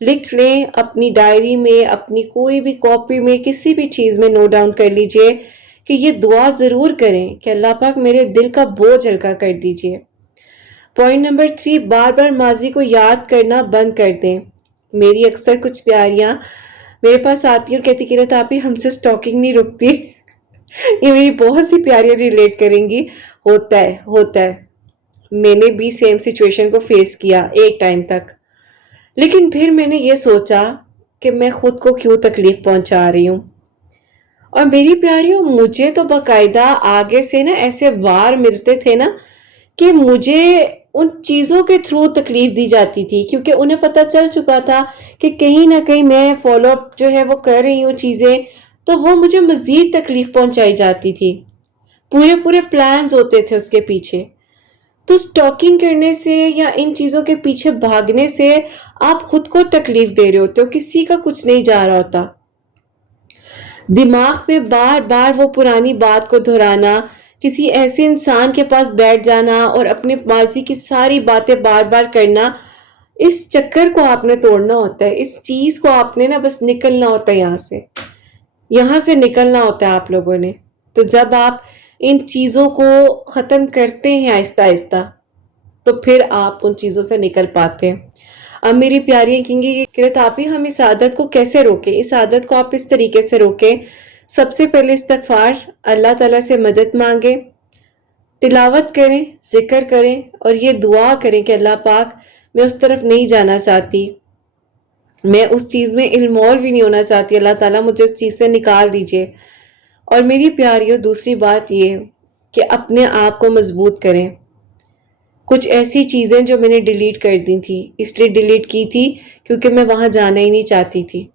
لکھ لیں اپنی ڈائری میں، اپنی کوئی بھی کاپی میں، کسی بھی چیز میں نوٹ ڈاؤن کر لیجئے کہ یہ دعا ضرور کریں کہ اللہ پاک میرے دل کا بوجھ ہلکا کر دیجئے۔ پوائنٹ نمبر 3، بار بار ماضی کو یاد کرنا بند کر دیں۔ میری اکثر کچھ پیاریاں میرے پاس آتی ہیں اور کہتی کہ آپی ہم سے سٹاکنگ نہیں رکتی۔ یہ میری بہت سی پیاریاں ریلیٹ کریں گی، ہوتا ہے۔ میں نے بھی سیم سچویشن کو فیس کیا ایک ٹائم تک، لیکن پھر میں نے یہ سوچا کہ میں خود کو کیوں تکلیف پہنچا رہی ہوں۔ اور میری پیاریوں، مجھے تو باقاعدہ آگے سے نا ایسے وار ملتے تھے نا کہ مجھے ان چیزوں کے تھرو تکلیف دی جاتی تھی، کیونکہ انہیں پتہ چل چکا تھا کہ کہیں نہ کہیں میں فالو اپ جو ہے وہ کر رہی ہوں چیزیں، تو وہ مجھے مزید تکلیف پہنچائی جاتی تھی۔ پورے پلانز ہوتے تھے اس کے پیچھے۔ تو سٹاکنگ کرنے سے یا ان چیزوں کے پیچھے بھاگنے سے آپ خود کو تکلیف دے رہے ہوتے ہو، کسی کا کچھ نہیں جا رہا ہوتا۔ دماغ میں بار بار وہ پرانی بات کو دہرانا، کسی ایسے انسان کے پاس بیٹھ جانا اور اپنے ماضی کی ساری باتیں بار بار کرنا، اس چکر کو آپ نے توڑنا ہوتا ہے، اس چیز کو آپ نے نا بس نکلنا ہوتا ہے، یہاں سے نکلنا ہوتا ہے آپ لوگوں نے۔ تو جب آپ ان چیزوں کو ختم کرتے ہیں آہستہ آہستہ، تو پھر آپ ان چیزوں سے نکل پاتے ہیں۔ اب میری پیاری کہیں گی کہ آپی ہم اس عادت کو کیسے روکیں؟ اس عادت کو آپ اس طریقے سے روکیں، سب سے پہلے استغفار، اللہ تعالیٰ سے مدد مانگیں، تلاوت کریں، ذکر کریں اور یہ دعا کریں کہ اللہ پاک میں اس طرف نہیں جانا چاہتی، میں اس چیز میں انوالو بھی نہیں ہونا چاہتی، اللہ تعالیٰ مجھے اس چیز سے نکال دیجئے۔ اور میری پیاریوں، دوسری بات یہ کہ اپنے آپ کو مضبوط کریں۔ کچھ ایسی چیزیں جو میں نے ڈیلیٹ کر دی تھی، اس لیے ڈیلیٹ کی تھی کیونکہ میں وہاں جانا ہی نہیں چاہتی تھی،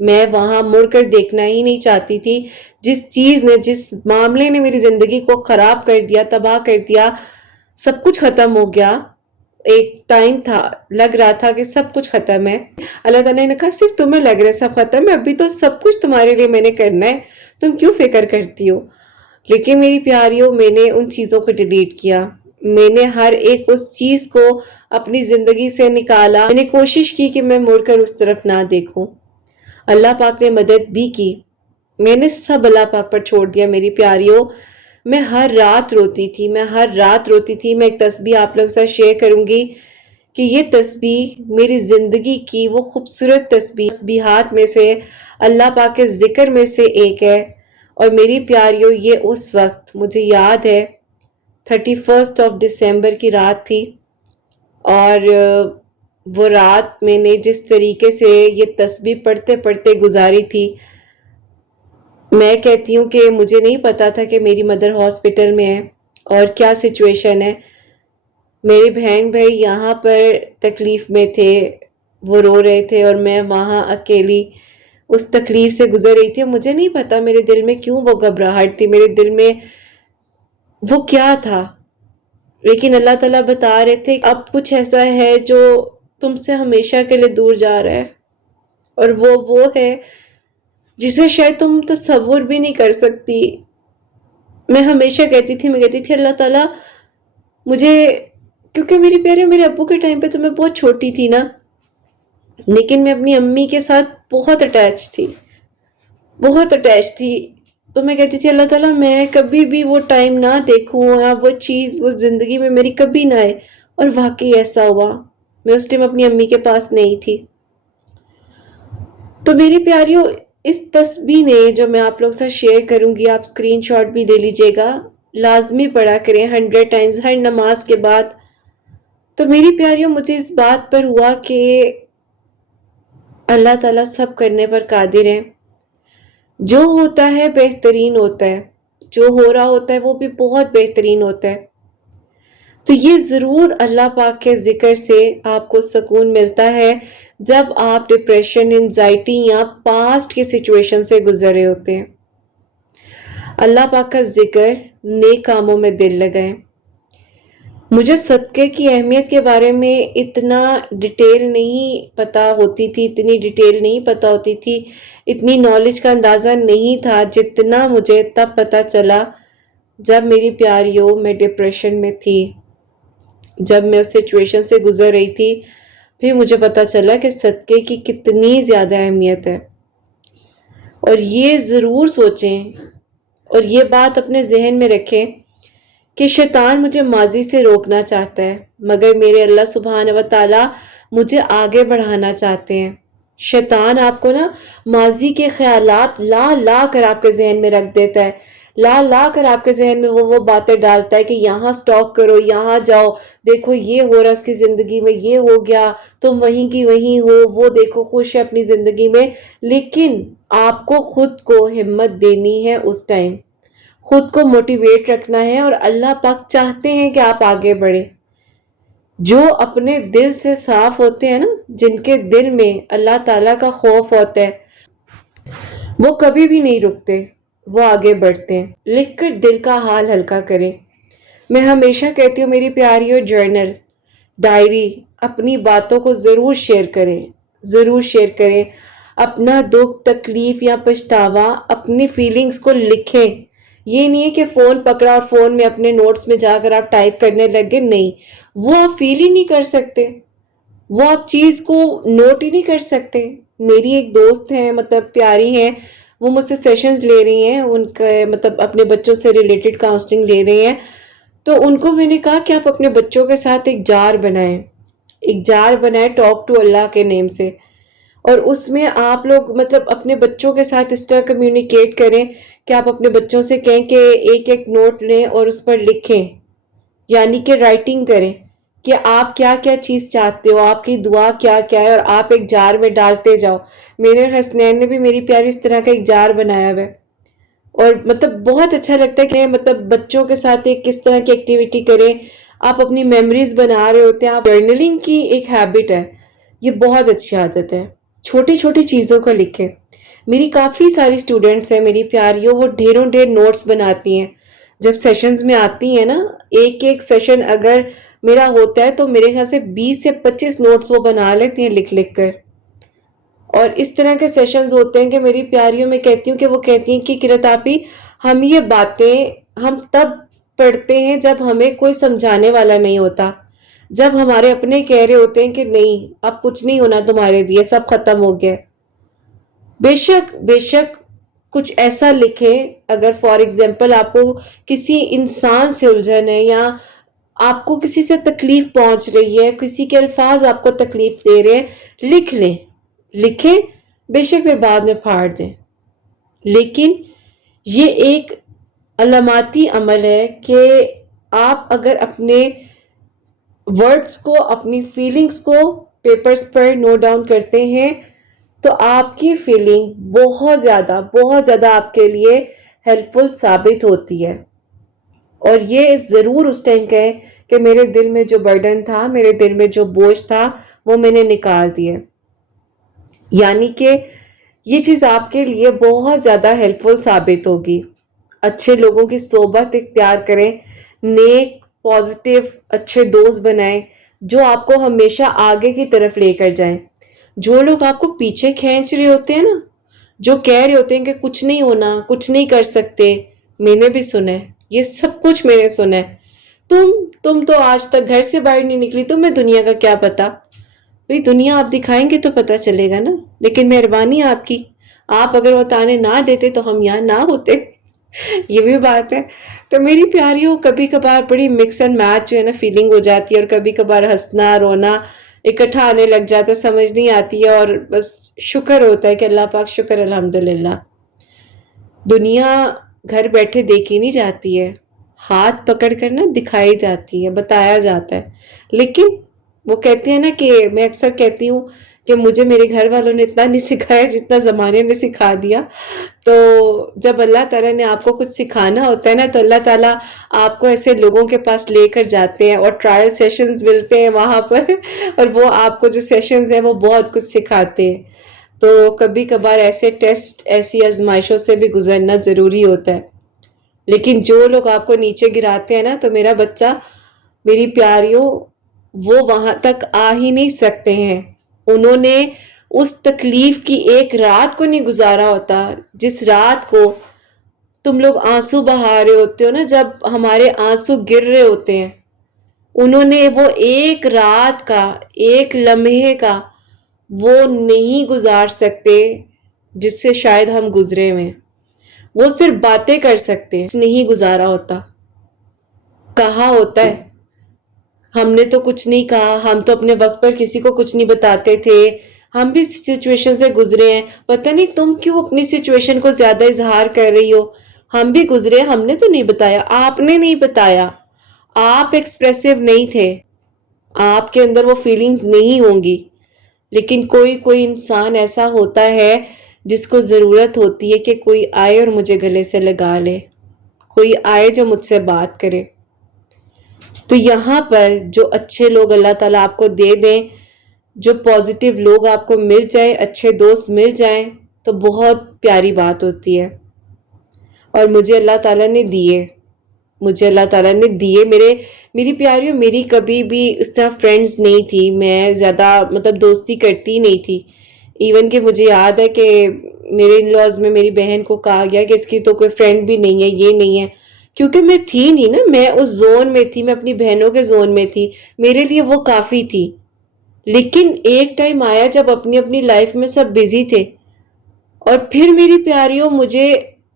میں وہاں مڑ کر دیکھنا ہی نہیں چاہتی تھی۔ جس چیز نے، جس معاملے نے میری زندگی کو خراب کر دیا، تباہ کر دیا، سب کچھ ختم ہو گیا۔ ایک ٹائم تھا، لگ رہا تھا کہ سب کچھ ختم ہے۔ اللہ تعالیٰ نے کہا صرف تمہیں لگ رہا ہے سب ختم ہے، ابھی تو سب کچھ تمہارے لیے میں نے کرنا ہے، تم کیوں فکر کرتی ہو؟ لیکن میری پیاریوں، میں نے ان چیزوں کو ڈیلیٹ کیا، میں نے ہر ایک اس چیز کو اپنی زندگی سے نکالا، میں نے کوشش کی کہ میں مڑ کر اس طرف نہ دیکھوں۔ اللہ پاک نے مدد بھی کی، میں نے سب اللہ پاک پر چھوڑ دیا۔ میری پیاریوں، میں ہر رات روتی تھی، میں ایک تسبیح آپ لوگوں کے ساتھ شیئر کروں گی کہ یہ تسبیح میری زندگی کی وہ خوبصورت تسبیحات میں سے، اللہ پاک کے ذکر میں سے ایک ہے۔ اور میری پیاریوں، یہ اس وقت مجھے یاد ہے 31 دسمبر کی رات تھی، اور وہ رات میں نے جس طریقے سے یہ تسبیح پڑھتے پڑھتے گزاری تھی، میں کہتی ہوں کہ مجھے نہیں پتا تھا کہ میری مدر ہاسپٹل میں ہے اور کیا سچویشن ہے۔ میرے بہن بھائی یہاں پر تکلیف میں تھے، وہ رو رہے تھے اور میں وہاں اکیلی اس تکلیف سے گزر رہی تھی۔ مجھے نہیں پتا میرے دل میں کیوں وہ گھبراہٹ تھی، میرے دل میں وہ کیا تھا، لیکن اللہ تعالیٰ بتا رہے تھے اب کچھ ایسا ہے جو تم سے ہمیشہ کے لیے دور جا رہا ہے، اور وہ ہے جسے شاید تم تصور بھی نہیں کر سکتی۔ میں ہمیشہ کہتی تھی اللہ تعالیٰ مجھے، کیونکہ میری پیارے میرے ابو کے ٹائم پہ تو میں بہت چھوٹی تھی نا، لیکن میں اپنی امی کے ساتھ بہت اٹیچ تھی، تو میں کہتی تھی اللہ تعالیٰ میں کبھی بھی وہ ٹائم نہ دیکھوں، یا وہ چیز وہ زندگی میں میری کبھی نہ آئے۔ اور واقعی ایسا ہوا، میں اس ٹائم اپنی امی کے پاس نہیں تھی۔ تو میری پیاریوں، اس تسبیح نے جو میں آپ لوگ سے شیئر کروں گی، آپ اسکرین شاٹ بھی دے لیجئے گا، لازمی پڑھا کریں 100 ٹائمز ہر نماز کے بعد۔ تو میری پیاریوں، مجھے اس بات پر ہوا کہ اللہ تعالیٰ سب کرنے پر قادر ہے، جو ہوتا ہے بہترین ہوتا ہے، جو ہو رہا ہوتا ہے وہ بھی بہت بہترین ہوتا ہے۔ تو یہ ضرور اللہ پاک کے ذکر سے آپ کو سکون ملتا ہے جب آپ ڈپریشن، انزائٹی یا پاسٹ کی سچویشن سے گزر رہے ہوتے ہیں۔ اللہ پاک کا ذکر، نیک کاموں میں دل لگائیں۔ مجھے صدقے کی اہمیت کے بارے میں اتنا ڈیٹیل نہیں پتا ہوتی تھی، اتنی نالج کا اندازہ نہیں تھا جتنا مجھے تب پتا چلا جب میری پیاریوں میں ڈپریشن میں تھی، جب میں اس سچویشن سے گزر رہی تھی۔ پھر مجھے پتا چلا کہ صدقے کی کتنی زیادہ اہمیت ہے. اور یہ ضرور سوچیں اور یہ بات اپنے ذہن میں رکھیں کہ شیطان مجھے ماضی سے روکنا چاہتا ہے، مگر میرے اللہ سبحانہ و تعالی مجھے آگے بڑھانا چاہتے ہیں. شیطان آپ کو نا ماضی کے خیالات لا لا کر آپ کے ذہن میں رکھ دیتا ہے، لا لا کر آپ کے ذہن میں وہ باتیں ڈالتا ہے کہ یہاں سٹاک کرو، یہاں جاؤ، دیکھو یہ ہو رہا ہے اس کی زندگی میں، یہ ہو گیا، تم وہیں کی وہیں ہو، وہ دیکھو خوش ہے اپنی زندگی میں. لیکن آپ کو خود کو ہمت دینی ہے، اس ٹائم خود کو موٹیویٹ رکھنا ہے، اور اللہ پاک چاہتے ہیں کہ آپ آگے بڑھیں. جو اپنے دل سے صاف ہوتے ہیں نا، جن کے دل میں اللہ تعالیٰ کا خوف ہوتا ہے، وہ کبھی بھی نہیں رکتے، وہ آگے بڑھتے ہیں. لکھ کر دل کا حال ہلکا کریں. میں ہمیشہ کہتی ہوں میری پیاریوں، جرنل، ڈائری، اپنی باتوں کو ضرور شیئر کریں، ضرور شیئر کریں. اپنا دکھ، تکلیف یا پچھتاوا، اپنی فیلنگز کو لکھیں. یہ نہیں ہے کہ فون پکڑا اور فون میں اپنے نوٹس میں جا کر آپ ٹائپ کرنے لگے، نہیں، وہ آپ فیل ہی نہیں کر سکتے، وہ آپ چیز کو نوٹ ہی نہیں کر سکتے. میری ایک دوست ہے، مطلب پیاری ہیں، وہ مجھ سے سیشنز لے رہی ہیں، ان کے مطلب اپنے بچوں سے ریلیٹڈ کاؤنسلنگ لے رہی ہیں. تو ان کو میں نے کہا کہ آپ اپنے بچوں کے ساتھ ایک جار بنائیں، ایک جار بنائیں ٹاک ٹو اللہ کے نیم سے، اور اس میں آپ لوگ مطلب اپنے بچوں کے ساتھ اس طرح کمیونیکیٹ کریں کہ آپ اپنے بچوں سے کہیں کہ ایک ایک نوٹ لیں اور اس پر لکھیں، یعنی کہ رائٹنگ کریں کہ آپ کیا کیا چیز چاہتے ہو، آپ کی دعا کیا کیا ہے، اور آپ ایک جار میں ڈالتے جاؤ. میرے حسنین نے بھی میری پیاری اس طرح کا ایک جار بنایا ہوا ہے، اور مطلب بہت اچھا لگتا ہے کہ مطلب بچوں کے ساتھ ایک کس طرح کی ایکٹیویٹی کریں. آپ اپنی میموریز بنا رہے ہوتے ہیں. آپ جرنلنگ کی ایک ہیبٹ ہے، یہ بہت اچھی عادت ہے. چھوٹی چھوٹی چیزوں کو لکھیں. میری کافی ساری اسٹوڈنٹس ہیں میری پیاریوں، وہ ڈھیروں ڈھیر نوٹس بناتی ہیں. جب سیشنز میں آتی ہیں نا، ایک ایک سیشن اگر میرا ہوتا ہے تو میرے خیال سے 20 سے 25 نوٹس وہ بنا لیتی ہیں لکھ لکھ کر. اور اس طرح کے سیشنز ہوتے ہیں کہ میری پیاریوں میں کہتی ہوں کہ وہ کہتی ہیں کہ قرۃ آپی، ہم یہ باتیں ہم تب پڑھتے ہیں جب ہمیں کوئی سمجھانے والا نہیں ہوتا، جب ہمارے اپنے کہہ رہے ہوتے ہیں کہ نہیں اب کچھ نہیں ہونا تمہارے لیے، سب ختم ہو گیا. بے شک بے شک کچھ ایسا لکھیں. اگر فار ایگزامپل آپ کو کسی انسان سے الجھن ہے، یا آپ کو کسی سے تکلیف پہنچ رہی ہے، کسی کے الفاظ آپ کو تکلیف دے رہے ہیں، لکھ لیں، لکھیں، بے شک پھر بعد میں پھاڑ دیں. لیکن یہ ایک علاماتی عمل ہے کہ آپ اگر اپنے ورڈز کو، اپنی فیلنگز کو پیپرز پر نوٹ ڈاؤن کرتے ہیں تو آپ کی فیلنگ بہت زیادہ آپ کے لیے ہیلپ فل ثابت ہوتی ہے. اور یہ ضرور اس ٹائم کہیں کہ میرے دل میں جو برڈن تھا، میرے دل میں جو بوجھ تھا، وہ میں نے نکال دیا. یعنی کہ یہ چیز آپ کے لیے بہت زیادہ ہیلپ فل ثابت ہوگی. اچھے لوگوں کی صحبت اختیار کریں، نیک پازیٹیو اچھے دوست بنائیں جو آپ کو ہمیشہ آگے کی طرف لے کر جائیں. جو لوگ آپ کو پیچھے کھینچ رہے ہوتے ہیں نا، جو کہہ رہے ہوتے ہیں کہ کچھ نہیں ہونا، کچھ نہیں کر سکتے، میں نے بھی سنا ہے، یہ سب کچھ میں نے سنا ہے. تم تو آج تک گھر سے باہر نہیں نکلی، تمہیں دنیا کا کیا پتا. بھئی دنیا آپ دکھائیں گے تو پتا چلے گا نا. لیکن مہربانی آپ کی، آپ اگر وہ تانے نہ دیتے تو ہم یہاں نہ ہوتے. یہ بھی بات ہے. تو میری پیاریوں، کبھی کبھار بڑی مکس اینڈ میچ جو ہے نا فیلنگ ہو جاتی ہے، اور کبھی کبھار ہنسنا رونا اکٹھا آنے لگ جاتا ہے، سمجھ نہیں آتی ہے. اور بس شکر ہوتا ہے کہ اللہ پاک شکر، الحمدللہ. دنیا گھر بیٹھے دیکھی نہیں جاتی ہے، ہاتھ پکڑ کر نا دکھائی جاتی ہے، بتایا جاتا ہے. لیکن وہ کہتے ہیں نا کہ میں اکثر کہتی ہوں کہ مجھے میرے گھر والوں نے اتنا نہیں سکھایا جتنا زمانے نے سکھا دیا. تو جب اللہ تعالیٰ نے آپ کو کچھ سکھانا ہوتا ہے نا، تو اللہ تعالیٰ آپ کو ایسے لوگوں کے پاس لے کر جاتے ہیں، اور ٹرائل سیشنز ملتے ہیں وہاں پر، اور وہ آپ کو جو سیشنز ہیں وہ بہت کچھ سکھاتے ہیں. تو کبھی کبھار ایسے ٹیسٹ، ایسی آزمائشوں سے بھی گزرنا ضروری ہوتا ہے. لیکن جو لوگ آپ کو نیچے گراتے ہیں نا، تو میرا بچہ، میری پیاریوں، وہ وہاں تک آ ہی نہیں سکتے ہیں. انہوں نے اس تکلیف کی ایک رات کو نہیں گزارا ہوتا جس رات کو تم لوگ آنسو بہا رہے ہوتے ہو نا، جب ہمارے آنسو گر رہے ہوتے ہیں انہوں نے وہ ایک رات کا، ایک لمحے کا وہ نہیں گزار سکتے جس سے شاید ہم گزرے ہوئے، وہ صرف باتیں کر سکتے ہیں، نہیں گزارا ہوتا، کہا ہوتا ہے۔ ہم نے تو کچھ نہیں کہا، ہم تو اپنے وقت پر کسی کو کچھ نہیں بتاتے تھے، ہم بھی سچویشن سے گزرے ہیں، پتہ نہیں تم کیوں اپنی سچویشن کو زیادہ اظہار کر رہی ہو، ہم بھی گزرے، ہم نے تو نہیں بتایا، آپ نے نہیں بتایا، آپ ایکسپریسو نہیں تھے، آپ کے اندر وہ فیلنگز نہیں ہوں گی، لیکن کوئی انسان ایسا ہوتا ہے جس کو ضرورت ہوتی ہے کہ کوئی آئے اور مجھے گلے سے لگا لے، کوئی آئے جو مجھ سے بات کرے۔ تو یہاں پر جو اچھے لوگ اللہ تعالیٰ آپ کو دے دیں، جو پازیٹیو لوگ آپ کو مل جائیں، اچھے دوست مل جائیں، تو بہت پیاری بات ہوتی ہے۔ اور مجھے اللہ تعالیٰ نے دیے، مجھے اللہ تعالیٰ نے دیے، میری پیاریوں، میری کبھی بھی اس طرح فرینڈز نہیں تھی، میں زیادہ مطلب دوستی کرتی نہیں تھی، ایون کہ مجھے یاد ہے کہ میرے ان لاز میں میری بہن کو کہا گیا کہ اس کی تو کوئی فرینڈ بھی نہیں ہے، یہ نہیں ہے، کیونکہ میں تھی نہیں نا، میں اس زون میں تھی، میں اپنی بہنوں کے زون میں تھی، میرے لیے وہ کافی تھی۔ لیکن ایک ٹائم آیا جب اپنی اپنی لائف میں سب بزی تھے، اور پھر میری پیاریوں مجھے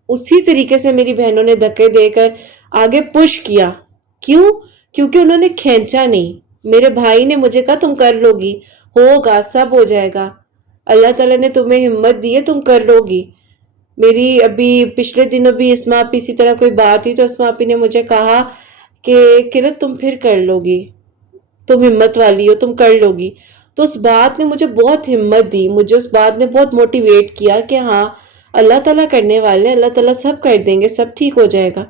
اسی طریقے سے میری بہنوں نے دھکے دے کر آگے پش کیا۔ کیوں؟ کیونکہ انہوں نے کھینچا نہیں۔ میرے بھائی نے مجھے کہا تم کر لو گی، ہوگا، سب ہو جائے گا، اللہ تعالیٰ نے تمہیں ہمت دی ہے، تم کر لو گی۔ میری ابھی پچھلے دنوں بھی اسما آپی اسی طرح کوئی بات ہوئی تو اسما آپی نے مجھے کہا کہ قرت تم پھر کر لو گی، تم ہمت والی ہو، تم کر لو گی۔ تو اس بات نے مجھے بہت ہمت دی، مجھے اس بات نے بہت موٹیویٹ کیا کہ ہاں اللہ تعالیٰ کرنے والے، اللہ تعالیٰ سب کر دیں گے، سب ٹھیک ہو جائے گا۔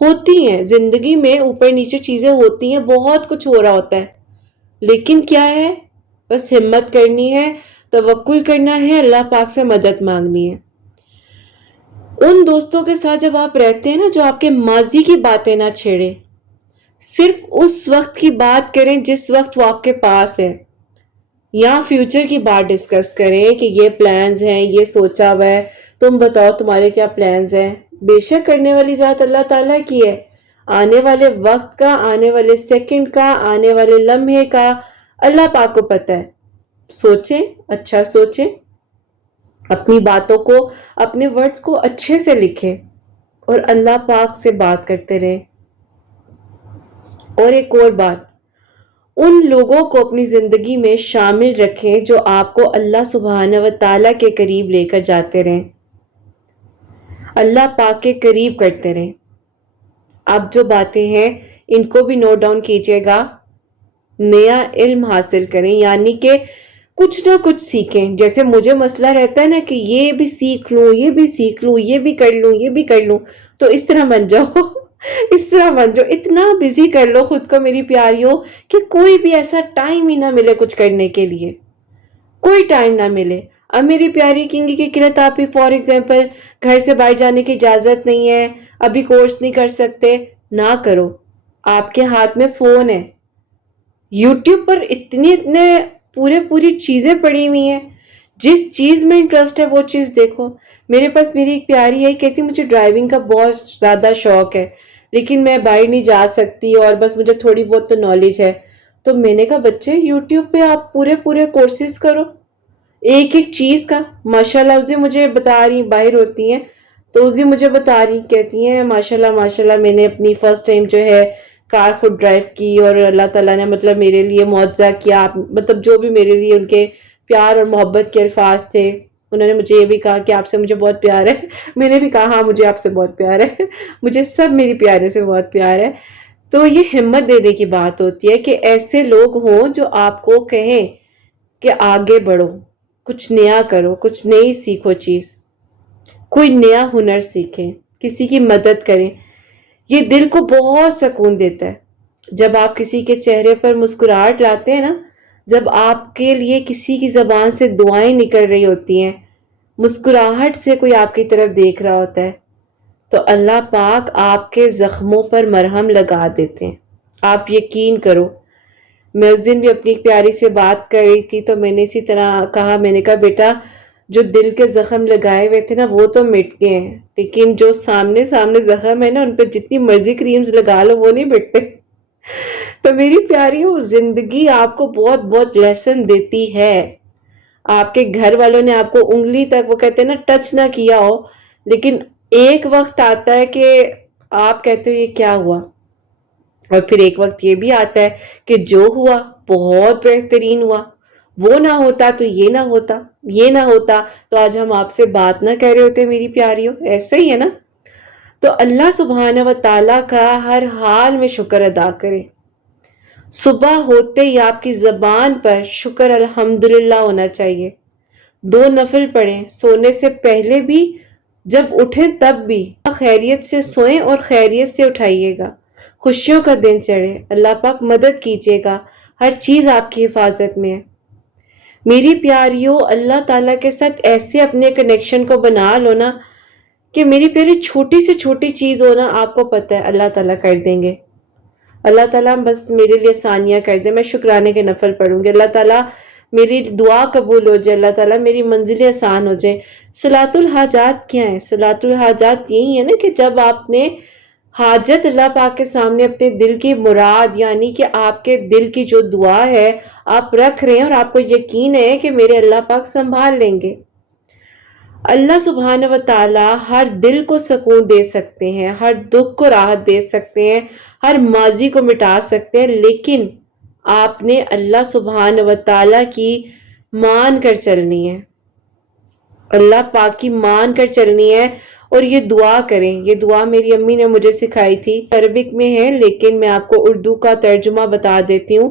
ہوتی ہیں زندگی میں اوپر نیچے چیزیں ہوتی ہیں، بہت کچھ ہو رہا ہوتا ہے، لیکن کیا ہے، بس ہمت کرنی ہے، توکل کرنا ہے، اللہ پاک سے مدد مانگنی ہے۔ ان دوستوں کے ساتھ جب آپ رہتے ہیں نا جو آپ کے ماضی کی باتیں نہ چھیڑیں، صرف اس وقت کی بات کریں جس وقت وہ آپ کے پاس ہے، یا فیوچر کی بات ڈسکس کریں کہ یہ پلانز ہیں، یہ سوچا ہوا ہے، تم بتاؤ تمہارے کیا پلانز ہیں۔ بے شک کرنے والی ذات اللہ تعالیٰ کی ہے، آنے والے وقت کا، آنے والے سیکنڈ کا، آنے والے لمحے کا اللہ پاک کو پتہ ہے۔ سوچیں، اچھا سوچیں، اپنی باتوں کو، اپنے ورڈز کو اچھے سے لکھیں، اور اللہ پاک سے بات کرتے رہیں۔ اور ایک اور بات، ان لوگوں کو اپنی زندگی میں شامل رکھیں جو آپ کو اللہ سبحانہ و تعالیٰ کے قریب لے کر جاتے رہیں، اللہ پاک کے قریب کرتے رہیں۔ اب جو باتیں ہیں ان کو بھی نوٹ ڈاؤن کیجیے گا، نیا علم حاصل کریں، یعنی کہ کچھ نہ کچھ سیکھیں۔ جیسے مجھے مسئلہ رہتا ہے نا کہ یہ بھی سیکھ لوں، یہ بھی سیکھ لوں، یہ بھی کر لوں، یہ بھی کر لوں، تو اس طرح بن جاؤ اس طرح بن جاؤ، اتنا بزی کر لو خود کو میری پیاریوں کہ کوئی بھی ایسا ٹائم ہی نہ ملے کچھ کرنے کے لیے، کوئی ٹائم نہ ملے۔ اب میری پیاری کہیں گی کہ قرت آپ ہی فار ایگزامپل گھر سے باہر جانے کی اجازت نہیں ہے، ابھی کورس نہیں کر سکتے، نہ کرو، آپ کے ہاتھ میں فون ہے، یوٹیوب پر اتنے پوری چیزیں پڑی ہوئی ہیں، جس چیز میں انٹرسٹ ہے وہ چیز دیکھو۔ میرے پاس میری ایک پیاری ہے، کہتی مجھے ڈرائیونگ کا بہت زیادہ شوق ہے لیکن میں باہر نہیں جا سکتی اور بس مجھے تھوڑی بہت تو نالج ہے۔ تو میں نے کہا بچے یوٹیوب پہ آپ پورے کورسز کرو ایک ایک چیز کا۔ ماشاءاللہ اس دن مجھے بتا رہی، باہر ہوتی ہیں تو اس دن مجھے بتا رہی، کہتی ہیں ماشاءاللہ میں نے اپنی فرسٹ ٹائم جو ہے کار خود ڈرائیو کی، اور اللہ تعالیٰ نے مطلب میرے لیے معجزہ کیا، مطلب جو بھی میرے لیے ان کے پیار اور محبت کے الفاظ تھے، انہوں نے مجھے یہ بھی کہا کہ آپ سے مجھے بہت پیار ہے، میں نے بھی کہا ہاں مجھے آپ سے بہت پیار ہے مجھے سب میری پیارے سے بہت پیار ہے۔ تو یہ ہمت دینے کی بات ہوتی ہے کہ ایسے لوگ ہوں جو آپ کو کہیں کہ آگے بڑھو، کچھ نیا کرو، کچھ نئی سیکھو چیز، کوئی نیا ہنر سیکھیں، کسی کی مدد کریں۔ یہ دل کو بہت سکون دیتا ہے جب آپ کسی کے چہرے پر مسکراہٹ لاتے ہیں نا، جب آپ کے لیے کسی کی زبان سے دعائیں نکل رہی ہوتی ہیں، مسکراہٹ سے کوئی آپ کی طرف دیکھ رہا ہوتا ہے، تو اللہ پاک آپ کے زخموں پر مرہم لگا دیتے ہیں، آپ یقین کرو۔ میں اس دن بھی اپنی پیاری سے بات کر رہی تھی تو میں نے اسی طرح کہا، میں نے کہا بیٹا جو دل کے زخم لگائے ہوئے تھے نا وہ تو مٹ گئے ہیں، لیکن جو سامنے زخم ہے نا ان پہ جتنی مرضی کریمز لگا لو وہ نہیں مٹتے تو میری پیاریوں، زندگی آپ کو بہت بہت لیسن دیتی ہے. آپ کے گھر والوں نے آپ کو انگلی تک، وہ کہتے ہیں نا، ٹچ نہ کیا ہو، لیکن ایک وقت آتا ہے کہ آپ کہتے ہو یہ کیا ہوا. اور پھر ایک وقت یہ بھی آتا ہے کہ جو ہوا بہت بہترین ہوا. وہ نہ ہوتا تو یہ نہ ہوتا، یہ نہ ہوتا تو آج ہم آپ سے بات نہ کر رہے ہوتے میری پیاریوں. ایسا ہی ہے نا. تو اللہ سبحانہ و تعالیٰ کا ہر حال میں شکر ادا کریں. صبح ہوتے ہی آپ کی زبان پر شکر الحمدللہ ہونا چاہیے. 2 نفل پڑھیں سونے سے پہلے بھی، جب اٹھیں تب بھی. خیریت سے سوئیں اور خیریت سے اٹھائیے گا. خوشیوں کا دن چڑھے، اللہ پاک مدد کیجیے گا. ہر چیز آپ کی حفاظت میں ہے. میری پیاریوں، اللہ تعالیٰ کے ساتھ ایسے اپنے کنیکشن کو بنا لو نا کہ میری پیاری چھوٹی سے چھوٹی چیز ہو نا، آپ کو پتہ ہے اللہ تعالیٰ کر دیں گے. اللہ تعالیٰ بس میرے لیے ثانیہ کر دے، میں شکرانے کے نفل پڑھوں گی. اللہ تعالیٰ میری دعا قبول ہو جائے، اللہ تعالیٰ میری منزلیں آسان ہو جائیں. صلاۃ الحاجات کیا ہے؟ صلاۃ الحاجات یہی ہے نا کہ جب آپ نے حاجت اللہ پاک کے سامنے اپنے دل کی مراد، یعنی کہ آپ کے دل کی جو دعا ہے آپ رکھ رہے ہیں اور آپ کو یقین ہے کہ میرے اللہ پاک سنبھال لیں گے. اللہ سبحانہ و تعالی ہر دل کو سکون دے سکتے ہیں، ہر دکھ کو راحت دے سکتے ہیں، ہر ماضی کو مٹا سکتے ہیں، لیکن آپ نے اللہ سبحانہ و تعالی کی مان کر چلنی ہے. اللہ پاک کی مان کر چلنی ہے اور یہ دعا کریں. یہ دعا میری امی نے مجھے سکھائی تھی، عربک میں ہے لیکن میں آپ کو اردو کا ترجمہ بتا دیتی ہوں.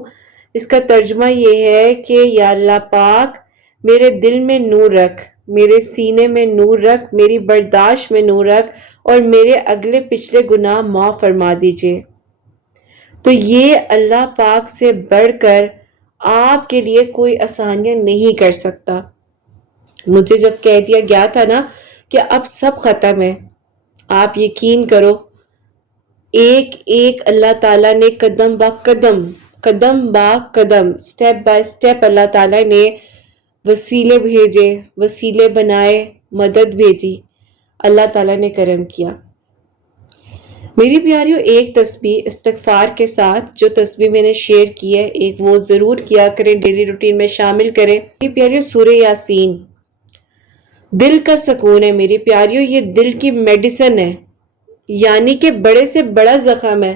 اس کا ترجمہ یہ ہے کہ یا اللہ پاک میرے دل میں نور رکھ، میرے سینے میں نور رکھ، میری برداشت میں نور رکھ اور میرے اگلے پچھلے گناہ معاف فرما دیجئے. تو یہ اللہ پاک سے بڑھ کر آپ کے لیے کوئی آسانیاں نہیں کر سکتا. مجھے جب کہہ دیا گیا تھا نا کہ اب سب ختم ہے، آپ یقین کرو ایک ایک اللہ تعالیٰ نے قدم با قدم، قدم با قدم، سٹیپ بائی سٹیپ اللہ تعالیٰ نے وسیلے بھیجے، وسیلے بنائے، مدد بھیجی. اللہ تعالیٰ نے کرم کیا. میری پیاریوں، ایک تسبیح استغفار کے ساتھ جو تسبیح میں نے شیئر کی ہے، ایک وہ ضرور کیا کریں، ڈیلی روٹین میں شامل کریں. میری پیاریوں، سورہ یاسین دل کا سکون ہے. میری پیاریوں، یہ دل کی میڈیسن ہے. یعنی کہ بڑے سے بڑا زخم ہے،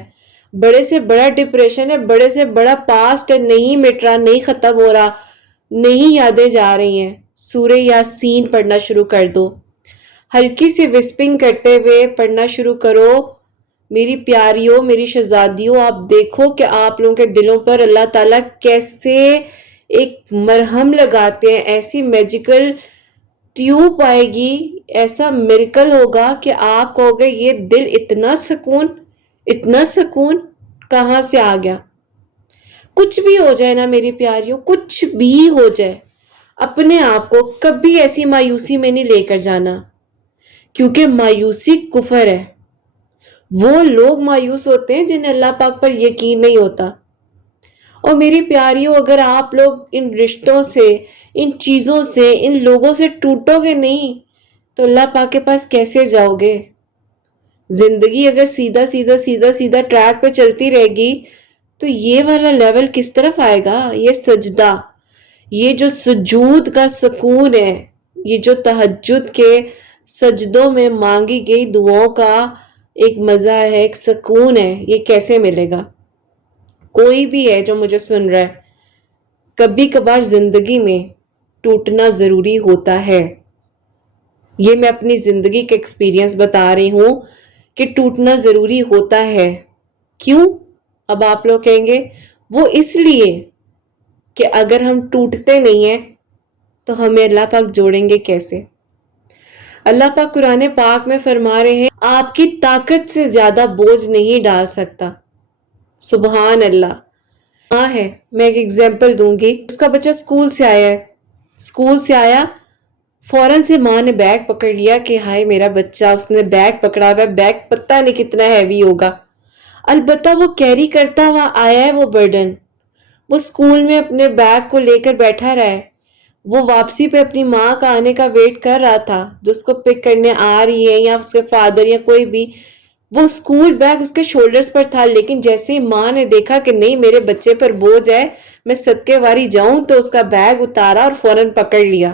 بڑے سے بڑا ڈپریشن ہے، بڑے سے بڑا پاسٹ ہے، نہیں مٹ رہا، نہیں ختم ہو رہا، نہیں یادیں جا رہی ہیں، سورہ یاسین پڑھنا شروع کر دو. ہلکی سی وسپنگ کرتے ہوئے پڑھنا شروع کرو. میری پیاریوں، میری شہزادیوں، آپ دیکھو کہ آپ لوگوں کے دلوں پر اللہ تعالیٰ کیسے ایک مرہم لگاتے ہیں. ایسی میجیکل ٹیوب آئے گی، ایسا میریکل ہوگا کہ آپ کہو گے یہ دل اتنا سکون، اتنا سکون کہاں سے آ گیا. کچھ بھی ہو جائے نا میری پیاریوں، کچھ بھی ہو جائے، اپنے آپ کو کبھی ایسی مایوسی میں نہیں لے کر جانا، کیونکہ مایوسی کفر ہے. وہ لوگ مایوس ہوتے ہیں جنہیں اللہ پاک پر یقین نہیں ہوتا. اور میری پیاریوں، اگر آپ لوگ ان رشتوں سے، ان چیزوں سے، ان لوگوں سے ٹوٹو گے نہیں تو اللہ پاک کے پاس کیسے جاؤ گے؟ زندگی اگر سیدھا سیدھا سیدھا سیدھا ٹریک پہ چلتی رہے گی تو یہ والا لیول کس طرف آئے گا؟ یہ سجدہ، یہ جو سجود کا سکون ہے، یہ جو تہجد کے سجدوں میں مانگی گئی دعاؤں کا ایک مزہ ہے، ایک سکون ہے، یہ کیسے ملے گا؟ کوئی بھی ہے جو مجھے سن رہا ہے، کبھی کبھار زندگی میں ٹوٹنا ضروری ہوتا ہے. یہ میں اپنی زندگی کا ایکسپیرینس بتا رہی ہوں کہ ٹوٹنا ضروری ہوتا ہے. کیوں؟ اب آپ لوگ کہیں گے وہ اس لیے کہ اگر ہم ٹوٹتے نہیں ہیں تو ہمیں اللہ پاک جوڑیں گے کیسے؟ اللہ پاک قرآن پاک میں فرما رہے ہیں آپ کی طاقت سے زیادہ بوجھ نہیں ڈال سکتا. سبحان اللہ. ماں ہے، میں ایک ایگزامپل دوں گی. اس کا بچہ اسکول سے آیا ہے، اسکول سے آیا فوراً سے ماں نے بیگ پکڑ لیا کہ ہائے میرا بچہ، اس نے بیگ پکڑا ہوا ہے، بیگ پتہ نہیں کتنا ہیوی ہوگا. البتہ وہ کیری کرتا ہوا آیا ہے وہ برڈن. وہ اسکول میں اپنے بیگ کو لے کر بیٹھا رہا ہے. وہ واپسی پہ اپنی ماں کا آنے کا ویٹ کر رہا تھا جو اس کو پک کرنے آ رہی ہے، یا اس کے فادر یا کوئی بھی. وہ اسکول بیگ اس کے شولڈرز پر تھا، لیکن جیسے ہی ماں نے دیکھا کہ نہیں میرے بچے پر بوجھ ہے، میں صدقے واری جاؤں، تو اس کا بیگ اتارا اور فوراً پکڑ لیا.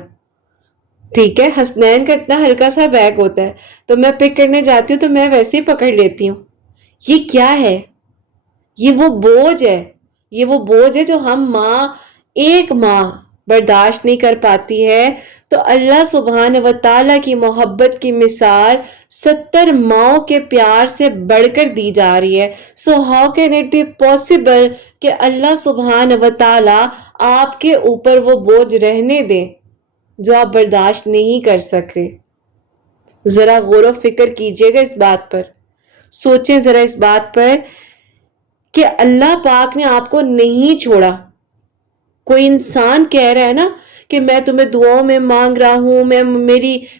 ٹھیک ہے، حسنین کا اتنا ہلکا سا بیگ ہوتا ہے، تو میں پک کرنے جاتی ہوں تو میں ویسے ہی پکڑ لیتی ہوں. یہ کیا ہے؟ یہ وہ بوجھ ہے، یہ وہ بوجھ ہے جو ایک ماں برداشت نہیں کر پاتی ہے. تو اللہ سبحانہ و تعالیٰ کی محبت کی مثال 70 ماؤں کے پیار سے بڑھ کر دی جا رہی ہے. So how can it be possible کہ اللہ سبحانہ و تعالیٰ آپ کے اوپر وہ بوجھ رہنے دے جو آپ برداشت نہیں کر سکتے. ذرا غور و فکر کیجئے گا اس بات پر، سوچیں ذرا اس بات پر کہ اللہ پاک نے آپ کو نہیں چھوڑا. کوئی انسان کہہ رہا ہے نا کہ میں تمہیں دعاؤں میں مانگ رہا ہوں،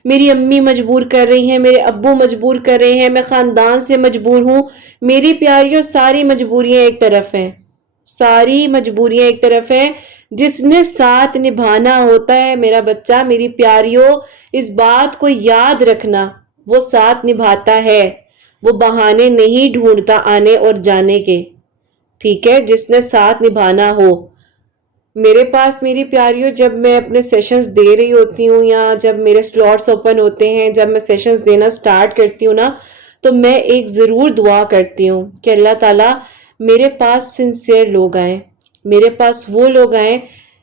میری امی مجبور کر رہی ہیں، میرے ابو مجبور کر رہے ہیں، میں خاندان سے مجبور ہوں. میری پیاریوں، ساری مجبوریاں ایک طرف ہیں، ساری مجبوریاں ایک طرف ہیں. جس نے ساتھ نبھانا ہوتا ہے میرا بچہ، میری پیاریوں، اس بات کو یاد رکھنا، وہ ساتھ نبھاتا ہے، وہ بہانے نہیں ڈھونڈتا آنے اور جانے کے. ٹھیک ہے، جس نے ساتھ نبھانا ہو. میرے پاس میری پیاریوں جب میں اپنے سیشنز دے رہی ہوتی ہوں یا جب میرے سلاٹس اوپن ہوتے ہیں، جب میں سیشنز دینا سٹارٹ کرتی ہوں نا، تو میں ایک ضرور دعا کرتی ہوں کہ اللہ تعالیٰ میرے پاس سنسیئر لوگ آئیں، میرے پاس وہ لوگ آئیں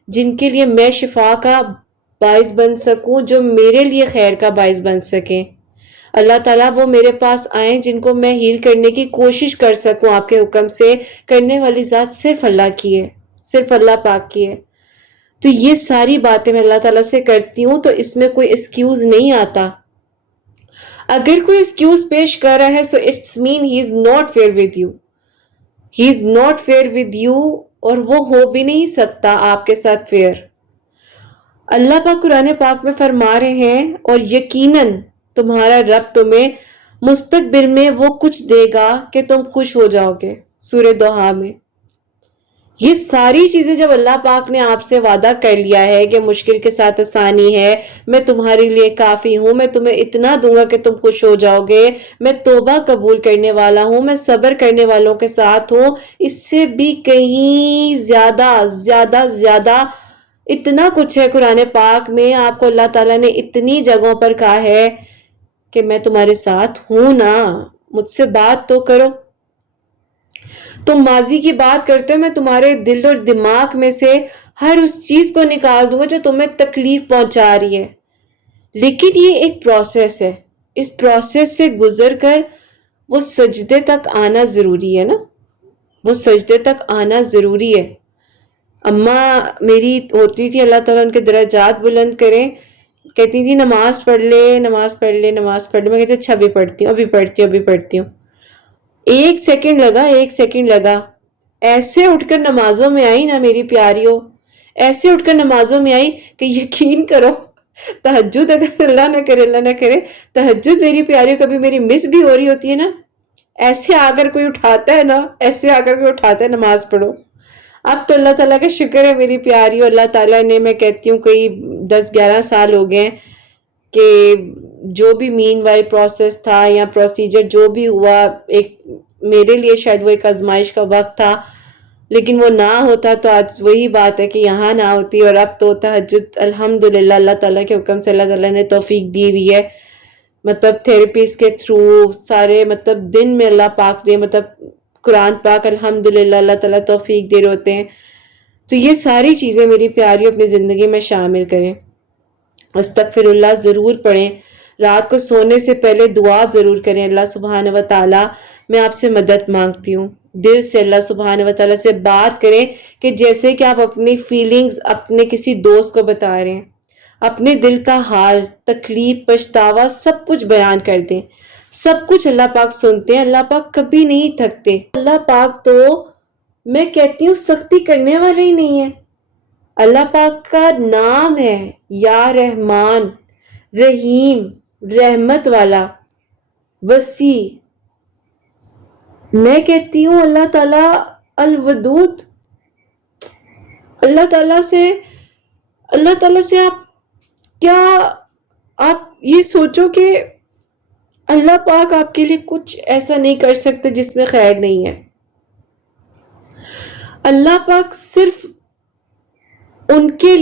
جن کے لیے میں شفا کا باعث بن سکوں، جو میرے لیے خیر کا باعث بن سکیں. اللہ تعالیٰ وہ میرے پاس آئیں جن کو میں ہیل کرنے کی کوشش کر سکوں آپ کے حکم سے. کرنے والی ذات صرف اللہ کی ہے، صرف اللہ پاک کی ہے. تو یہ ساری باتیں میں اللہ تعالیٰ سے کرتی ہوں، تو اس میں کوئی ایکسکیوز نہیں آتا. اگر کوئی ایکسکیوز پیش کر رہا ہے so it's man he is not fair with you, he is not fair with you, اور وہ ہو بھی نہیں سکتا آپ کے ساتھ فیئر. اللہ پاک قرآن پاک میں فرما رہے ہیں، اور یقیناً تمہارا رب تمہیں مستقبل میں وہ کچھ دے گا کہ تم خوش ہو جاؤ گے. سورہ دوحہ میں یہ ساری چیزیں جب اللہ پاک نے آپ سے وعدہ کر لیا ہے کہ مشکل کے ساتھ آسانی ہے، میں تمہارے لیے کافی ہوں، میں تمہیں اتنا دوں گا کہ تم خوش ہو جاؤ گے، میں توبہ قبول کرنے والا ہوں، میں صبر کرنے والوں کے ساتھ ہوں، اس سے بھی کہیں زیادہ زیادہ زیادہ اتنا کچھ ہے قرآن پاک میں. آپ کو اللہ تعالیٰ نے اتنی جگہوں پر کہا ہے کہ میں تمہارے ساتھ ہوں نا، مجھ سے بات تو کرو. تم ماضی کی بات کرتے ہو، میں تمہارے دل اور دماغ میں سے ہر اس چیز کو نکال دوں گا جو تمہیں تکلیف پہنچا رہی ہے. لیکن یہ ایک پروسیس ہے، اس پروسیس سے گزر کر وہ سجدے تک آنا ضروری ہے نا، وہ سجدے تک آنا ضروری ہے. اماں میری ہوتی تھی، اللہ تعالیٰ ان کے درجات بلند کریں، کہتی تھی نماز پڑھ لے، نماز پڑھ لے، نماز پڑھ لے. میں کہتی اچھا ابھی پڑھتی ہوں، ابھی پڑھتی ہوں، ابھی پڑھتی ہوں. ایک سیکنڈ لگا ایسے اٹھ کر نمازوں میں آئی نا میری پیاریوں، ایسے اٹھ کر نمازوں میں آئی کہ یقین کرو تہجد، اگر اللہ نہ کرے تہجد میری پیاریوں کبھی میری مس بھی ہو رہی ہوتی ہے نا، ایسے آ کر کوئی اٹھاتا ہے نماز پڑھو. اب تو اللہ تعالیٰ کا شکر ہے میری پیاریوں، اللہ تعالیٰ نے، میں کہتی ہوں کوئی 10-11 سال ہو گئے کہ جو بھی مین وائل پروسیس تھا یا پروسیجر جو بھی ہوا، ایک میرے لیے شاید وہ ایک آزمائش کا وقت تھا، لیکن وہ نہ ہوتا تو آج وہی بات ہے کہ یہاں نہ ہوتی. اور اب تو تہجد الحمدللہ اللہ تعالیٰ کے حکم سے اللہ تعالیٰ نے توفیق دی ہوئی ہے، مطلب تھیراپیز کے تھرو سارے، مطلب دن میں اللہ پاک دے، مطلب قرآن پاک الحمدللہ اللہ تعالیٰ توفیق دے رہے ہوتے ہیں. تو یہ ساری چیزیں میری پیاری اپنی زندگی میں شامل کریں. استغفر اللہ ضرور پڑھیں، رات کو سونے سے پہلے دعا ضرور کریں. اللہ سبحانہ و تعالیٰ میں آپ سے مدد مانگتی ہوں، دل سے اللہ سبحانہ و تعالیٰ سے بات کریں کہ جیسے کہ آپ اپنی فیلنگز اپنے کسی دوست کو بتا رہے ہیں، اپنے دل کا حال، تکلیف، پچھتاوا سب کچھ بیان کر دیں. سب کچھ اللہ پاک سنتے ہیں، اللہ پاک کبھی نہیں تھکتے. اللہ پاک تو میں کہتی ہوں سختی کرنے والا ہی نہیں ہے. اللہ پاک کا نام ہے یا رحمان، رحیم، رحمت والا، وسیع. میں کہتی ہوں اللہ تعالیٰ الودود. اللہ تعالیٰ سے آپ کیا، آپ یہ سوچو کہ اللہ پاک آپ کے لیے کچھ ایسا نہیں کر سکتے جس میں خیر نہیں ہے. اللہ پاک صرف ان کے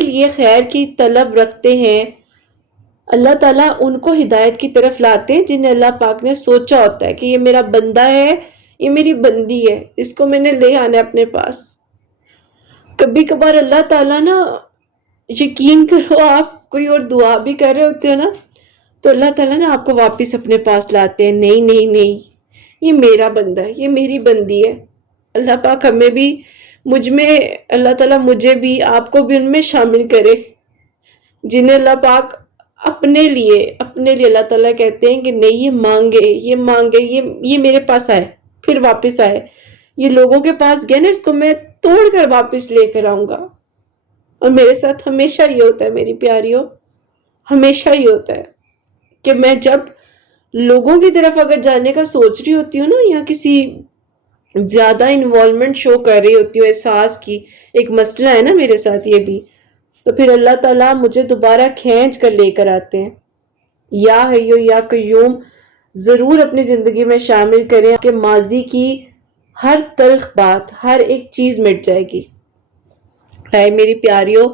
لیے خیر کی طلب رکھتے ہیں. اللہ تعالیٰ ان کو ہدایت کی طرف لاتے ہیں جنہیں اللہ پاک نے سوچا ہوتا ہے کہ یہ میرا بندہ ہے، یہ میری بندی ہے، اس کو میں نے لے آنا ہے اپنے پاس. کبھی کبھار اللہ تعالیٰ نا، یقین کرو آپ کوئی اور دعا بھی کر رہے ہوتے ہو نا تو اللہ تعالیٰ نا آپ کو واپس اپنے پاس لاتے ہیں. نہیں نہیں نہیں، یہ میرا بندہ ہے، یہ میری بندی ہے. اللہ پاک ہمیں بھی، مجھ میں، اللہ تعالیٰ مجھے بھی، آپ کو بھی ان میں شامل کرے جنہیں اللہ پاک اپنے لیے اللہ تعالیٰ کہتے ہیں کہ نہیں، یہ مانگے، یہ میرے پاس آئے پھر واپس آئے. یہ لوگوں کے پاس گئے نا، اس کو میں توڑ کر واپس لے کر آؤں گا. اور میرے ساتھ ہمیشہ یہ ہوتا ہے میری پیاریوں، ہمیشہ یہ ہوتا ہے کہ میں جب لوگوں کی طرف اگر جانے کا سوچ رہی ہوتی ہوں نا، یا کسی زیادہ انوالومنٹ شو کر رہی ہوتی ہوں احساس کی، ایک مسئلہ ہے نا میرے ساتھ یہ بھی، تو پھر اللہ تعالیٰ مجھے دوبارہ کھینچ کر لے کر آتے ہیں. یا حیو یا قیوم ضرور اپنی زندگی میں شامل کریں کہ ماضی کی ہر تلخ بات، ہر ایک چیز مٹ جائے گی. ہے میری پیاریوں،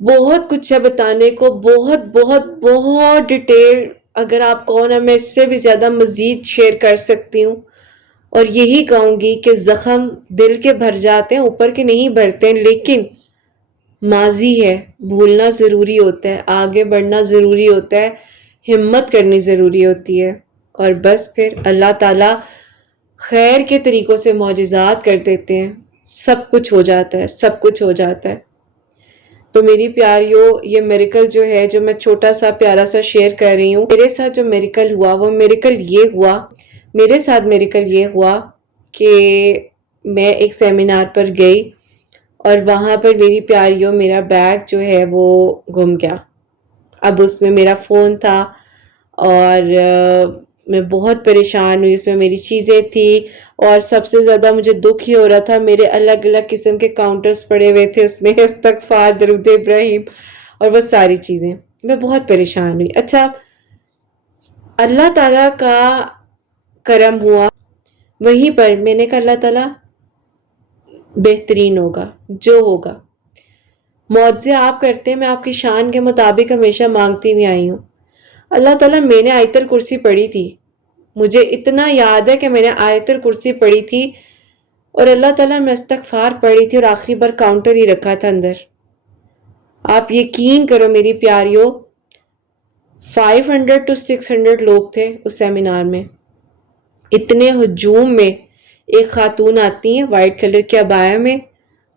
بہت کچھ ہے بتانے کو، بہت بہت بہت ڈیٹیل. اگر آپ کہو نا، میں اس سے بھی زیادہ مزید شیئر کر سکتی ہوں. اور یہی کہوں گی کہ زخم دل کے بھر جاتے ہیں، اوپر کے نہیں بھرتے ہیں. لیکن ماضی ہے، بھولنا ضروری ہوتا ہے، آگے بڑھنا ضروری ہوتا ہے، ہمت کرنی ضروری ہوتی ہے. اور بس پھر اللہ تعالیٰ خیر کے طریقوں سے معجزات کر دیتے ہیں، سب کچھ ہو جاتا ہے، سب کچھ ہو جاتا ہے. تو میری پیاریوں، یہ میریکل جو ہے، جو میں چھوٹا سا پیارا سا شیئر کر رہی ہوں، میرے ساتھ جو میریکل ہوا، وہ میریکل یہ ہوا، میرے ساتھ میریکل یہ ہوا کہ میں ایک سیمینار پر گئی اور وہاں پر میری پیاریوں میرا بیگ جو ہے وہ گم گیا. اب اس میں میرا فون تھا اور میں بہت پریشان ہوئی. اس میں میری چیزیں تھی اور سب سے زیادہ مجھے دکھ ہی ہو رہا تھا، میرے الگ الگ قسم کے کاؤنٹرز پڑے ہوئے تھے، اس میں استغفار، درود ابراہیم اور وہ ساری چیزیں. میں بہت پریشان ہوئی. اچھا، اللہ تعالیٰ کا کرم ہوا، وہیں پر میں نے کہا اللہ تعالیٰ بہترین ہوگا جو ہوگا. معجزے آپ کرتے ہیں، میں آپ کی شان کے مطابق ہمیشہ مانگتی ہوئی آئی ہوں. اللہ تعالیٰ، میں نے آیت الکرسی پڑھی تھی، مجھے اتنا یاد ہے کہ میں نے آیت الکرسی پڑھی تھی اور اللہ تعالیٰ میں استغفار پڑھی تھی اور آخری بار کاؤنٹر ہی رکھا تھا اندر. آپ یقین کرو میری پیاریوں، 500 to 600 لوگ تھے اس سیمینار میں. اتنے ہجوم میں ایک خاتون آتی ہیں وائٹ کلر کے عبایا میں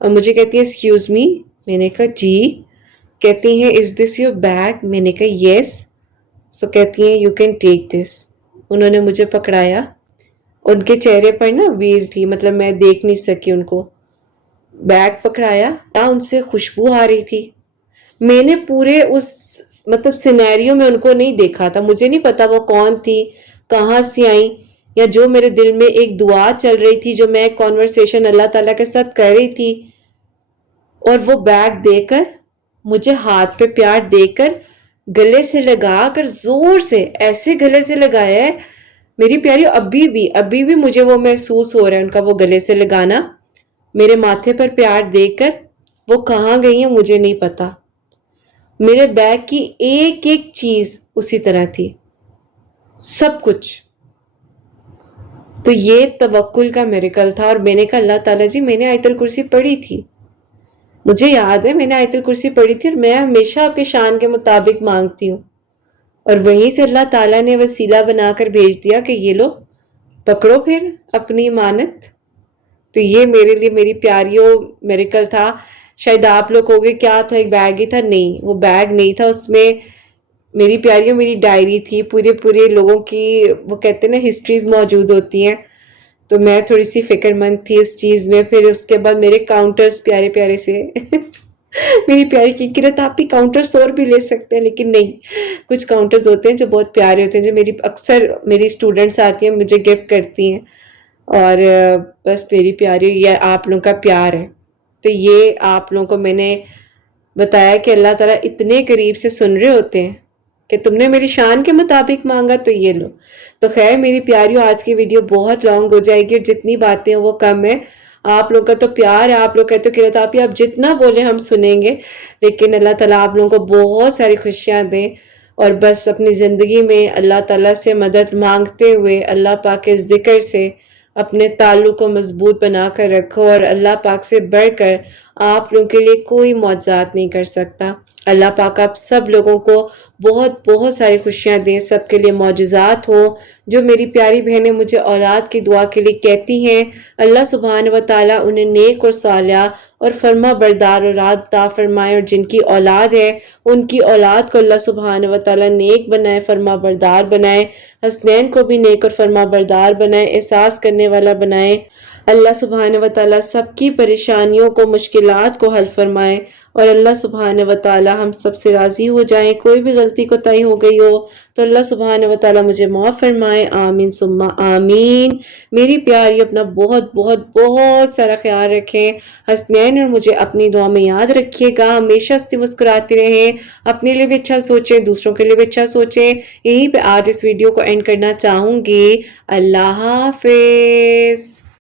اور مجھے کہتی ہے ایکسکیوز می. میں نے کہا جی. کہتی ہیں از دس یور بیگ؟ میں نے کہا یس. سو کہتی ہیں یو کین ٹیک دس. انہوں نے مجھے پکڑایا، ان کے چہرے پر نا ویل تھی، مطلب میں دیکھ نہیں سکی ان کو. بیگ پکڑایا، ان سے خوشبو آ رہی تھی. میں نے پورے اس مطلب سینیریو میں ان کو نہیں دیکھا تھا، مجھے نہیں پتا وہ کون تھی، کہاں سے آئیں، یا جو میرے دل میں ایک دعا چل رہی تھی، جو میں ایک کانورسیشن اللہ تعالیٰ کے ساتھ کر رہی تھی. اور وہ بیگ دے کر، مجھے ہاتھ پہ پیار دے کر، گلے سے لگا کر، زور سے ایسے گلے سے لگایا ہے میری پیاری. ابھی بھی مجھے وہ محسوس ہو رہا ہے ان کا وہ گلے سے لگانا. میرے ماتھے پر پیار دے کر وہ کہاں گئی ہیں مجھے نہیں پتا. میرے بیگ کی ایک ایک چیز اسی طرح تھی، سب کچھ. تو یہ توکل کا میریکل تھا. اور میں نے کہا اللہ تعالیٰ جی، میں نے آیت الکرسی پڑھی تھی، مجھے یاد ہے میں نے آیت الکرسی پڑھی تھی اور میں ہمیشہ آپ کے شان کے مطابق مانگتی ہوں. اور وہیں سے اللہ تعالیٰ نے وسیلہ بنا کر بھیج دیا کہ یہ لو، پکڑو پھر اپنی امانت. تو یہ میرے لیے میری پیاریوں میریکل تھا. شاید آپ لوگ کہو گے کیا تھا، ایک بیگ ہی تھا. نہیں، وہ بیگ نہیں تھا، اس میں میری پیاریوں میری ڈائری تھی، پورے لوگوں کی وہ کہتے ہیں نا ہسٹریز موجود ہوتی ہیں. تو میں تھوڑی سی فکر مند تھی اس چیز میں. پھر اس کے بعد میرے کاؤنٹرز پیارے پیارے سے میری پیاری کی کرت، آپ بھی کاؤنٹرز اور بھی لے سکتے ہیں، لیکن نہیں، کچھ کاؤنٹرز ہوتے ہیں جو بہت پیارے ہوتے ہیں، جو اکثر میری اسٹوڈنٹس آتی ہیں مجھے گفٹ کرتی ہیں. اور بس میری پیاری، یہ آپ لوگوں کا پیار ہے. تو یہ آپ لوگوں کو میں نے بتایا کہ اللہ تعالیٰ اتنے قریب سے سن رہے ہوتے ہیں کہ تم نے میری شان کے مطابق مانگا تو یہ لو۔ تو خیر میری پیاریوں، آج کی ویڈیو بہت لانگ ہو جائے گی اور جتنی باتیں ہیں وہ کم ہے۔ آپ لوگ کا تو پیار ہے، آپ لوگ کہتے ہو کہ رتاپی آپ جتنا بولے ہم سنیں گے، لیکن اللہ تعالیٰ آپ لوگوں کو بہت ساری خوشیاں دیں، اور بس اپنی زندگی میں اللہ تعالیٰ سے مدد مانگتے ہوئے اللہ پاک کے ذکر سے اپنے تعلق کو مضبوط بنا کر رکھو، اور اللہ پاک سے بڑھ کر آپ لوگوں کے لیے کوئی معجزات نہیں کر سکتا۔ اللہ پاک آپ سب لوگوں کو بہت بہت ساری خوشیاں دیں، سب کے لیے معجزات ہوں۔ جو میری پیاری بہنیں مجھے اولاد کی دعا کے لیے کہتی ہیں، اللہ سبحانہ و تعالیٰ انہیں نیک اور صالحہ اور فرما بردار اولاد عطا فرمائے، اور جن کی اولاد ہے ان کی اولاد کو اللہ سبحانہ و تعالیٰ نیک بنائے، فرما بردار بنائے، حسنین کو بھی نیک اور فرما بردار بنائے، احساس کرنے والا بنائے۔ اللہ سبحانہ و تعالیٰ سب کی پریشانیوں کو، مشکلات کو حل فرمائے، اور اللہ سبحانہ و تعالیٰ ہم سب سے راضی ہو جائیں۔ کوئی بھی غلطی کوتاہی ہو گئی ہو تو اللہ سبحانہ و تعالیٰ مجھے معاف فرمائے، آمین ثم آمین۔ میری پیاری اپنا بہت بہت بہت سارا خیال رکھیں، حسنین اور مجھے اپنی دعا میں یاد رکھیے گا، ہمیشہ ہنستے مسکراتے رہیں، اپنے لیے بھی اچھا سوچیں، دوسروں کے لیے بھی اچھا سوچیں۔ یہیں پہ آج اس ویڈیو کو اینڈ کرنا چاہوں گی۔ اللہ حافظ۔